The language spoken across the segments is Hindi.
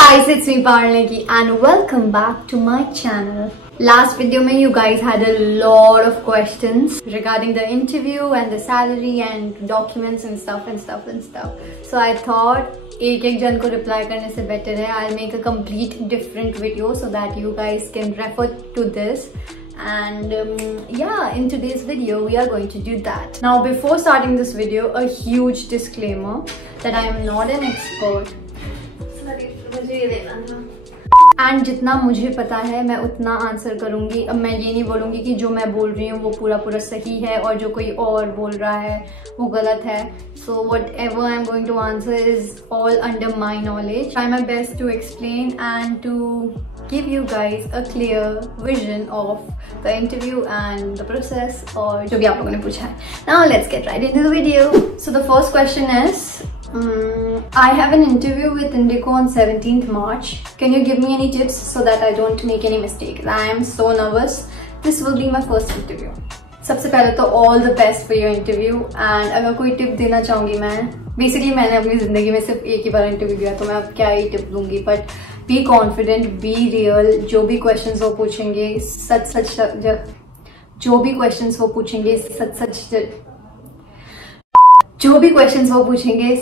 guys, it's me Parnaki and welcome back to my channel. Last video में you guys had a lot of questions regarding the interview and the salary and documents and stuff. So I thought एक जन को reply करने से better है I'll make a complete different video so that you guys can refer to this. And yeah, in today's video we are going to do that. Now before starting this video, a huge disclaimer that I am not an expert. And जितना मुझे पता है मैं उतना आंसर करूंगी. अब मैं ये नहीं बोलूंगी कि जो मैं बोल रही हूँ वो पूरा सही है और जो कोई और बोल रहा है वो गलत है. So whatever I am going to answer is all under my knowledge. Try my best to explain and to give you guys a clear vision of the interview and the process और जो भी आप लोगों ने पूछा है. Now let's get right into the video. So the first question is I have an interview with Indigo on 17th March. Can you give me any tips so that I don't make any mistakes? I am so nervous. This will be my first interview. सबसे पहले तो all the best for your interview. And अगर कोई टिप देना चाहूँगी मैं, बेसिकली मैंने अपनी ज़िंदगी में सिर्फ एक ही बार इंटरव्यू दिया तो मैं अब क्या ही टिप दूंगी. But be confident, be real. जो भी क्वेश्चंस वो पूछेंगे जो भी क्वेश्चंस वो पूछेंगे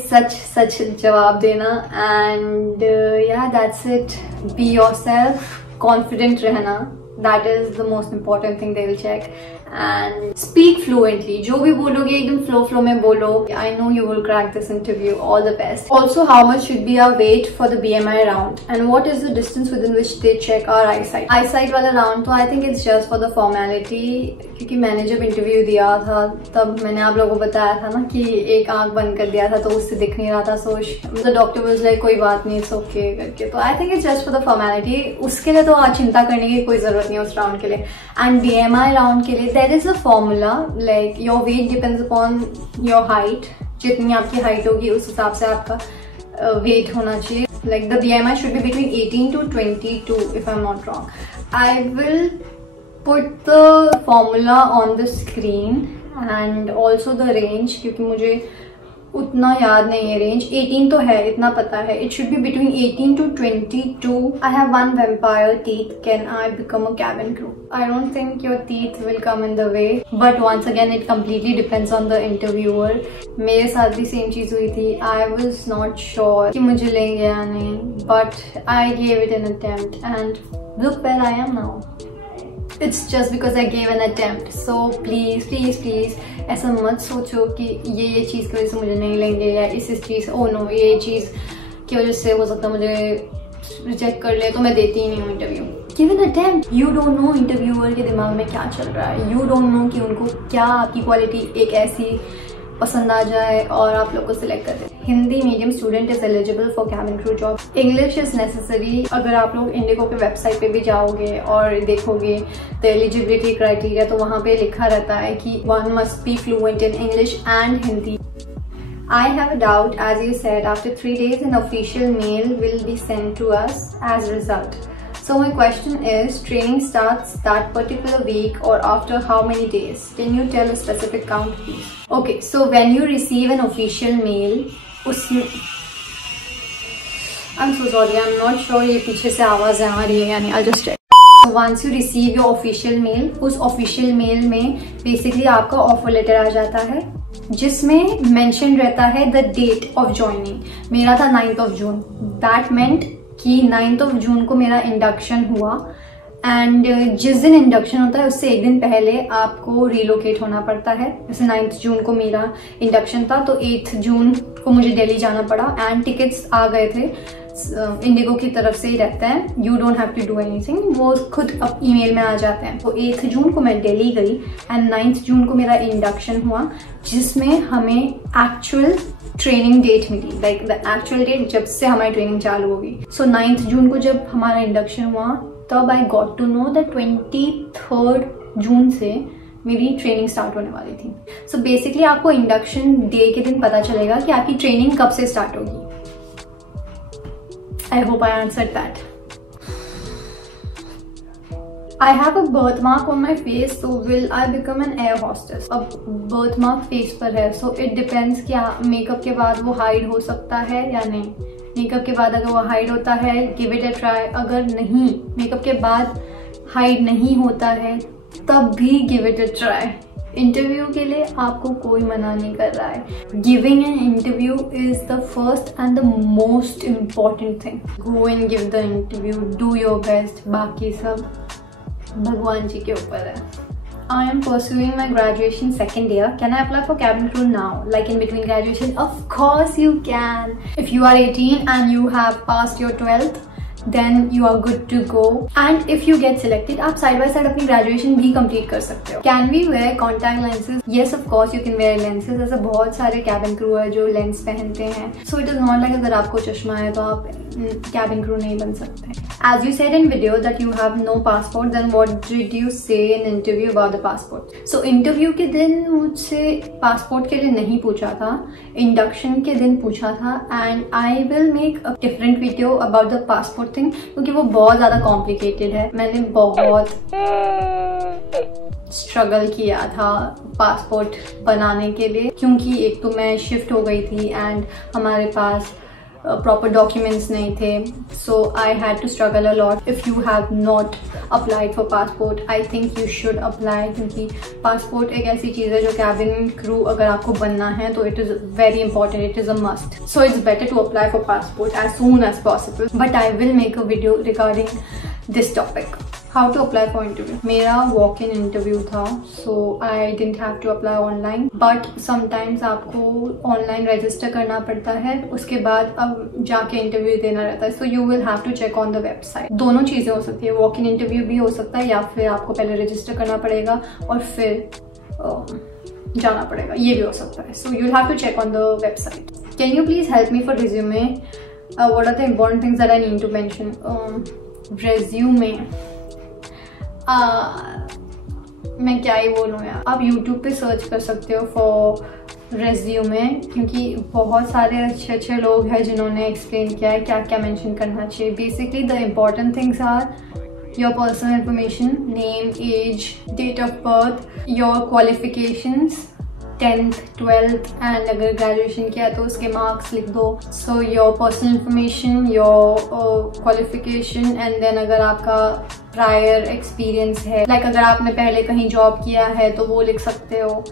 सच जवाब देना. एंड या that's it. Be yourself, confident रहना. That is the most important thing they will check. And speak fluently. जो भी बोलोगे एकदम flow में बोलो. I know you will crack this interview. All the best. Also, how much should be our weight for the BMI round? And what is the distance within which they check our eyesight? Eyesight वाला round तो I think it's just for the formality. क्योंकि मैंने जब interview दिया था तब मैंने आप लोगों को बताया था ना कि एक आंख बंद कर दिया था तो उससे दिख नहीं रहा था. So the doctor was like कोई बात नहीं, it's okay करके. तो I think it's just for the formality. उसके लिए तो चिंता करने की कोई जरूरत नहीं उस राउंड के लिए. एंड BMI राउंड के लिए there is a formula. Like your weight depends upon your height. जितनी आपकी हाइट होगी उस हिसाब से आपका वेट होना चाहिए. Like the BMI should be between 18 to 22 if I am not wrong. I will put the formula on the screen and also the range, क्योंकि मुझे उतना याद नहीं है. रेंज 18 तो है, इतना पता है. It should be between 18 to 22. I have one vampire teeth. Can I become a cabin crew? I don't think your teeth will come in the way. But once again, it completely depends on the interviewer. मेरे साथ भी सेम चीज हुई थी. I was not sure कि मुझे लेंगे या नहीं. But I gave it an attempt and look where I am now. It's just because I gave an attempt. So please ऐसा मत सोचो कि ये चीज़ की वजह से मुझे नहीं लेंगे या इस चीज़ ये चीज़ की वजह से हो सकता है मुझे रिजेक्ट कर ले तो मैं देती ही नहीं हूँ interview. Give an attempt. You don't know interviewer के दिमाग में क्या चल रहा है. यू डोंट नो कि उनको क्या आपकी क्वालिटी एक ऐसी पसंद आ जाए और आप लोग को सिलेक्ट कर दें. Hindi medium student is eligible for cabin crew job. English is necessary. अगर आप लोग इंडिगो के वेबसाइट पे भी जाओगे और देखोगे द एलिजिबिलिटी क्राइटेरिया तो वहाँ पे लिखा रहता है कि one must be fluent in English and Hindi. I have a doubt, as you said, after 3 days an official mail will be sent to us as result. So my question is, training starts that particular week or after how many days? Can you tell a specific count, please? Okay, so when you receive an official mail, I'm so sorry, I'm not sure ये पीछे से आवाज़ आ रही है या नहीं. I'll just check. So once you receive your official mail, उस official mail में basically आपका offer letter आ जाता है जिसमें mention रहता है the date of joining. मेरा था 9th of June. That meant कि 9th of June को मेरा इंडक्शन हुआ. एंड जिस दिन इंडक्शन होता है उससे एक दिन पहले आपको रिलोकेट होना पड़ता है. जैसे 9th जून को मेरा इंडक्शन था तो 8th जून को मुझे दिल्ली जाना पड़ा. एंड टिकट्स आ गए थे, इंडिगो की तरफ से ही रहता है. You don't have to do anything, वो खुद अब ईमेल में आ जाते हैं. तो 8th जून को मैं दिल्ली गई एंड 9th जून को मेरा इंडक्शन हुआ जिसमें हमें एक्चुअल ट्रेनिंग डेट मिली. लाइक द एक्चुअल डेट जब से हमारी ट्रेनिंग चालू होगी. सो 9th जून को जब हमारा इंडक्शन हुआ तब I got to know that 23rd June से मेरी ट्रेनिंग स्टार्ट होने वाली थी. सो बेसिकली आपको इंडक्शन डे के दिन पता चलेगा कि आपकी ट्रेनिंग कब से स्टार्ट होगी. I hope I answered that. I have a birthmark on my face, so will I become an air hostess? अब birthmark face पर है, so it depends कि मेकअप के बाद वो हाइड हो सकता है या नहीं. मेकअप के बाद अगर वो हाइड होता है, गिव इट अ ट्राई। अगर नहीं, मेकअप के बाद हाइड नहीं होता है, तब भी give it a try. Interview के लिए आपको कोई मना नहीं कर रहा है। Giving an interview is the first and the most important thing. Go and give the interview, do your best, बाकी सब भगवान जी के ऊपर है। I am pursuing my graduation second year. Can I apply for cabin crew now, like in between graduation? Of course you can. If you are 18 and you have passed your 12th, then you are good to go. And if you get selected, आप side by side अपनी graduation भी complete कर सकते हो. Can we wear contact lenses? Yes, of course you can wear lenses. ऐसे बहुत सारे cabin crew है जो lens पहनते हैं. So it is not like अगर आपको चश्मा है तो आप cabin crew नहीं बन सकते. As you said in video that you have no passport, then what did you say in interview about the passport? So interview के दिन मुझसे passport के लिए नहीं पूछा था, induction के दिन पूछा था, and I will make a different video about the passport thing क्योंकि वो बहुत ज़्यादा complicated है. मैंने बहुत स्ट्रगल किया था पासपोर्ट बनाने के लिए क्योंकि एक तो मैं शिफ्ट हो गई थी एंड हमारे पास प्रॉपर डॉक्यूमेंट्स नहीं थे. So I had to struggle a lot. If you have not applied for passport, I think you should apply क्योंकि पासपोर्ट एक ऐसी चीज़ है जो कैबिन क्रू अगर आपको बनना है तो it is very important, it is a must. So it's better to apply for passport as soon as possible. But I will make a video regarding this topic. How to apply for interview. मेरा वॉक इन इंटरव्यू था, so I didn't have to apply online. But sometimes आपको ऑनलाइन रजिस्टर करना पड़ता है, उसके बाद अब जाके इंटरव्यू देना रहता है. So you will have to check on the website. दोनों चीज़ें हो सकती है, वॉक इन इंटरव्यू भी हो सकता है या फिर आपको पहले रजिस्टर करना पड़ेगा और फिर जाना पड़ेगा, ये भी हो सकता है. So you have to check on the website. Can you please help me for resume? What are the important things that I need to mention? Resume मैं क्या ही बोलूँ यार. आप YouTube पे सर्च कर सकते हो फॉर रेज्यूमे क्योंकि बहुत सारे अच्छे अच्छे लोग हैं जिन्होंने एक्सप्लेन किया है क्या क्या मेंशन करना चाहिए. Basically the important things are your personal information, name, age, date of birth, your qualifications, 10th, 12th and अगर ग्रेजुएशन किया तो उसके मार्क्स लिख दो. So your personal information, your qualification and then अगर आपका प्रायर एक्सपीरियंस है, लाइक अगर आपने पहले कहीं जॉब किया है तो वो लिख सकते हो.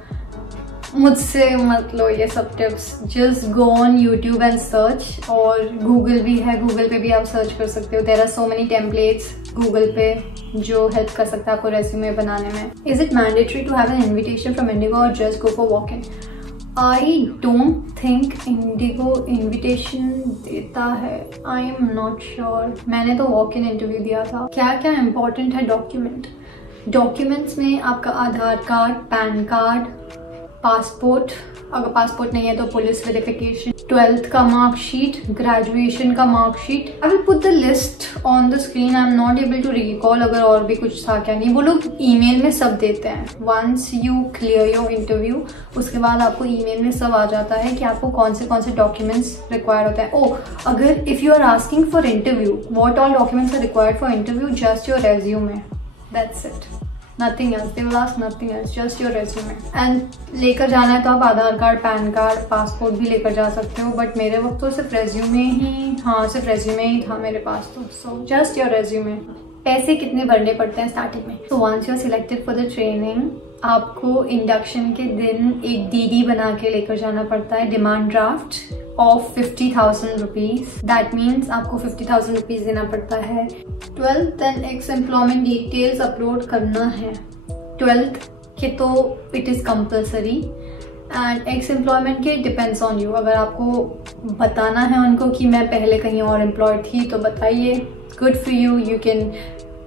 मुझसे मत लो ये सब tips. Just go on YouTube and search. और गूगल भी है, गूगल पे भी आप सर्च कर सकते हो. There are so many templates Google पे जो हेल्प कर सकता है आपको रेज्यूमे बनाने में. Is it mandatory to have an invitation from IndiGo और just go for walk in? I don't think IndiGo invitation देता है. I am not sure. मैंने तो वॉक इन इंटरव्यू दिया था. क्या क्या इम्पोर्टेंट है डॉक्यूमेंट? डॉक्यूमेंट्स में आपका Aadhaar card, pan card, passport, अगर पासपोर्ट नहीं है तो पुलिस वेरिफिकेशन, 12th का मार्कशीट, ग्रेजुएशन का marksheet. I will put the list on the screen. I am not able to recall अगर और भी कुछ था क्या नहीं. वो लोग ईमेल में सब देते हैं. Once you clear your interview उसके बाद आपको ईमेल में सब आ जाता है कि आपको कौन से डॉक्यूमेंट्स रिक्वायर्ड होते हैं. ओ, अगर if you are asking for interview what all documents are required for interview, just your resume, that's it. Nothing else. They will ask nothing else. Just your resume. And लेकर जाना है तो आप आधार कार्ड, पैन कार्ड, पासपोर्ट भी लेकर जा सकते हो. बट मेरे वक्त तो सिर्फ रेज्यूमे ही, हाँ सिर्फ रेज्यूमे ही था मेरे पास तो. So just your resume. पैसे कितने भरने पड़ते हैं स्टार्टिंग में? So once you are selected for the training, आपको इंडक्शन के दिन एक डीडी बना के लेकर जाना पड़ता है, demand draft of 50,000 rupees. That means आपको 50,000 रुपीज देना पड़ता है. 12th and x employment details upload करना है. 12th के तो it is compulsory and x employment के डिपेंड्स ऑन यू. अगर आपको बताना है उनको कि मैं पहले कहीं और एम्प्लॉयड थी तो बताइए, good for you. You can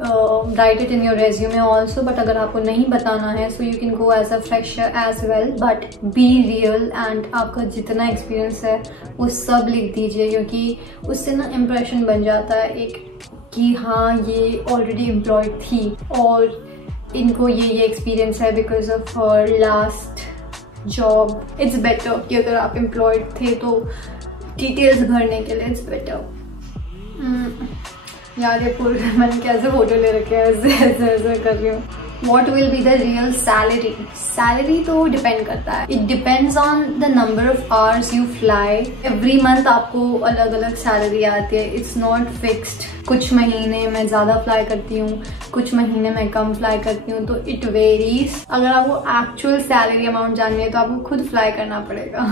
write it in your resume also. But अगर आपको नहीं बताना है so you can go as a fresher as well. But be real and आपका जितना एक्सपीरियंस है वो सब लिख दीजिए क्योंकि उससे ना इम्प्रेशन बन जाता है एक कि हाँ ये ऑलरेडी एम्प्लॉयड थी और इनको ये एक्सपीरियंस है because of last job. It's better कि अगर आप एम्प्लॉयड थे तो डिटेल्स भरने के लिए इट्स बेटर. यार ये पूरे मैंने कैसे फोटो ले रखे हैं, ऐसे कर रही हूँ. What will be the real salary? Salary तो डिपेंड करता है. It depends on the number of hours you fly. Every month आपको अलग अलग सैलरी आती है. It's not fixed. कुछ महीने मैं ज़्यादा फ्लाई करती हूँ, कुछ महीने मैं कम फ्लाई करती हूँ, तो it varies. अगर आपको actual salary amount जाननी है तो आपको खुद फ्लाई करना पड़ेगा.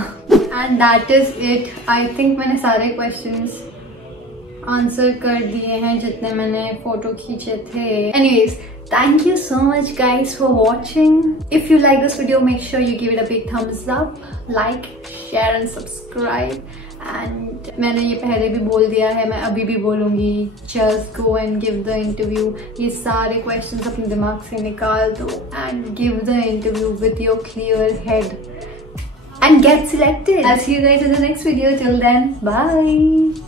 And that is it. I think मैंने सारे questions आंसर कर दिए हैं जितने मैंने फोटो खींचे थे. Anyways, thank you so much guys for watching. If you like this video, make sure you give it a big thumbs up, like, share and subscribe. And मैंने ये पहले भी बोल दिया है, मैं अभी भी बोलूँगी, just go and give the interview. ये सारे questions अपने दिमाग से निकाल दो and give the interview with your clear head and get selected. I'll see you guys in the next video. Till then, bye.